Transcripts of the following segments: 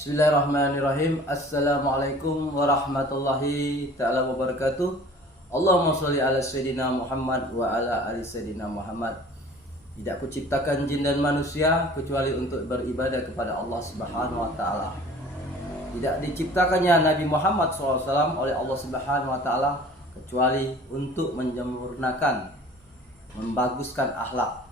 Bismillahirrahmanirrahim. Assalamualaikum warahmatullahi ta'ala wabarakatuh. Allahumma sholli ala sayyidina Muhammad wa ala ali sayyidina Muhammad. Tidak kuciptakan jin dan manusia kecuali untuk beribadah kepada Allah Subhanahu wa ta'ala. Tidak diciptakannya Nabi Muhammad SAW oleh Allah Subhanahu wa ta'ala kecuali untuk menyempurnakan, membaguskan akhlak.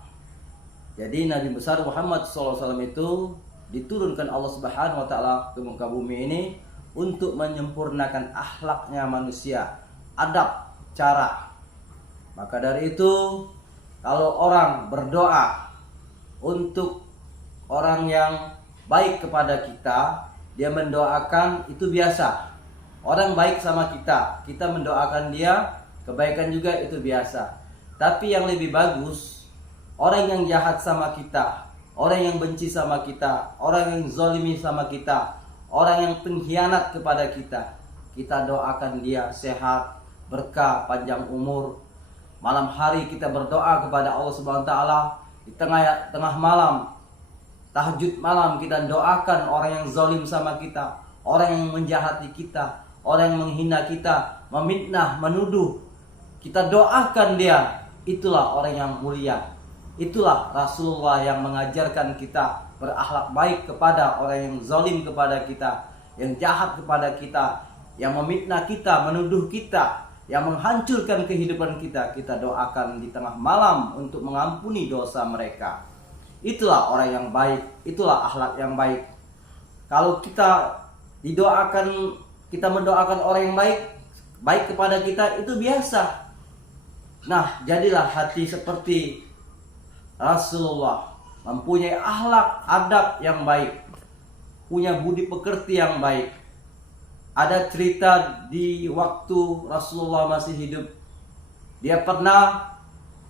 Jadi Nabi besar Muhammad SAW itu diturunkan Allah Subhanahu wa ta'ala ke muka bumi ini untuk menyempurnakan akhlaknya manusia, adab, cara. Maka dari itu, kalau orang berdoa untuk orang yang baik kepada kita, dia mendoakan, itu biasa. Orang baik sama kita, kita mendoakan dia kebaikan juga, itu biasa. Tapi yang lebih bagus, orang yang jahat sama kita, orang yang benci sama kita, orang yang zalimi sama kita, orang yang pengkhianat kepada kita, kita doakan dia sehat, berkah, panjang umur. Malam hari kita berdoa kepada Allah Subhanahu wa ta'ala, di tengah malam, tahajud malam, kita doakan orang yang zalim sama kita, orang yang menjahati kita, orang yang menghina kita, memfitnah, menuduh. Kita doakan dia. Itulah orang yang mulia. Itulah Rasulullah yang mengajarkan kita berakhlak baik kepada orang yang zalim kepada kita, yang jahat kepada kita, yang memfitnah kita, menuduh kita, yang menghancurkan kehidupan kita. Kita doakan di tengah malam untuk mengampuni dosa mereka. Itulah orang yang baik, itulah akhlak yang baik. Kalau kita didoakan, kita mendoakan orang yang baik kepada kita, itu biasa. Nah, jadilah hati seperti Rasulullah, mempunyai akhlak, adab yang baik, punya budi pekerti yang baik. Ada cerita di waktu Rasulullah masih hidup, dia pernah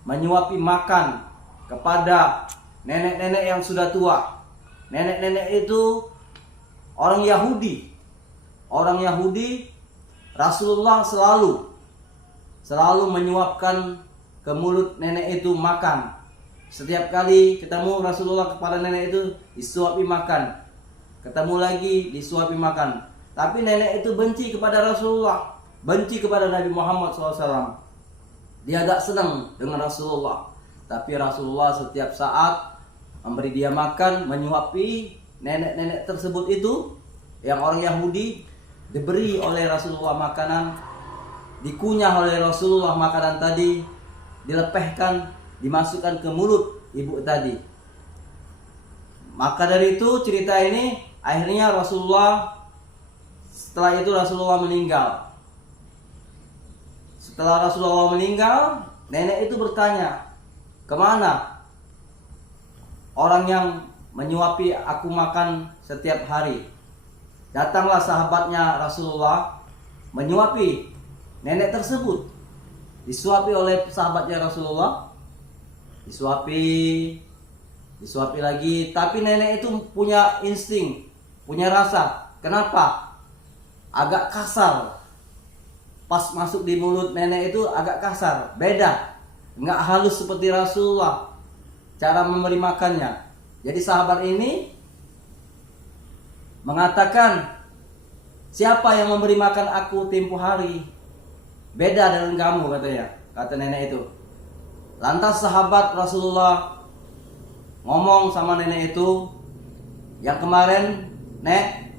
menyuapi makan kepada nenek-nenek yang sudah tua. Nenek-nenek itu orang Yahudi. Orang Yahudi, Rasulullah selalu menyuapkan ke mulut nenek itu makan. Setiap kali ketemu Rasulullah kepada nenek itu disuapi makan, ketemu lagi disuapi makan. Tapi nenek itu benci kepada Rasulullah, benci kepada Nabi Muhammad SAW. Dia agak senang dengan Rasulullah. Tapi Rasulullah setiap saat memberi dia makan, menyuapi nenek-nenek tersebut itu, yang orang Yahudi, diberi oleh Rasulullah makanan, dikunyah oleh Rasulullah makanan tadi, dilepehkan, dimasukkan ke mulut ibu tadi. Maka dari itu cerita ini akhirnya setelah itu Rasulullah meninggal. Setelah Rasulullah meninggal, nenek itu bertanya, kemana orang yang menyuapi aku makan setiap hari? Datanglah sahabatnya Rasulullah menyuapi nenek tersebut. Disuapi oleh sahabatnya Rasulullah, disuapi lagi. Tapi nenek itu punya insting, punya rasa. Kenapa? Agak kasar. Pas masuk di mulut nenek itu agak kasar, beda, nggak halus seperti Rasulullah cara memberi makannya. Jadi sahabat ini mengatakan, siapa yang memberi makan aku tempo hari? Beda dengan kamu, katanya, kata nenek itu. Lantas sahabat Rasulullah ngomong sama nenek itu, yang kemarin, Nek,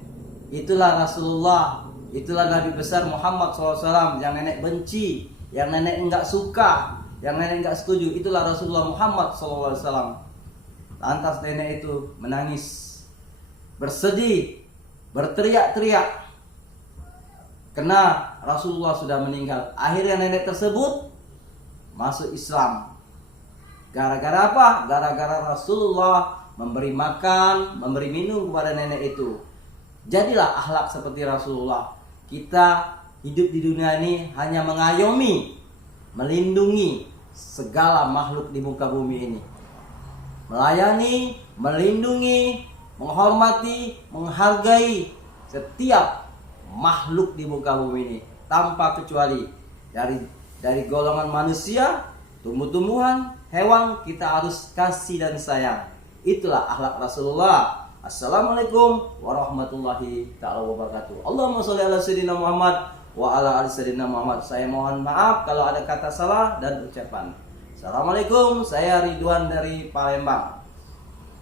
itulah Rasulullah, itulah Nabi besar Muhammad SAW yang nenek benci, yang nenek enggak suka, yang nenek enggak setuju. Itulah Rasulullah Muhammad SAW. Lantas nenek itu menangis, bersedih, berteriak-teriak, karena Rasulullah sudah meninggal. Akhirnya nenek tersebut masuk Islam. Gara-gara apa? Gara-gara Rasulullah memberi makan, memberi minum kepada nenek itu. Jadilah akhlak seperti Rasulullah. Kita hidup di dunia ini hanya mengayomi, melindungi segala makhluk di muka bumi ini. Melayani, melindungi, menghormati, menghargai setiap makhluk di muka bumi ini tanpa kecuali. Dari golongan manusia, tumbuh-tumbuhan, hewan, kita harus kasih dan sayang. Itulah akhlak Rasulullah. Assalamualaikum warahmatullahi ta'ala wabarakatuh. Allahumma sholli ala sayyidina Muhammad wa ala ali sayyidina Muhammad. Saya mohon maaf kalau ada kata salah dan ucapan. Assalamualaikum, saya Ridwan dari Palembang.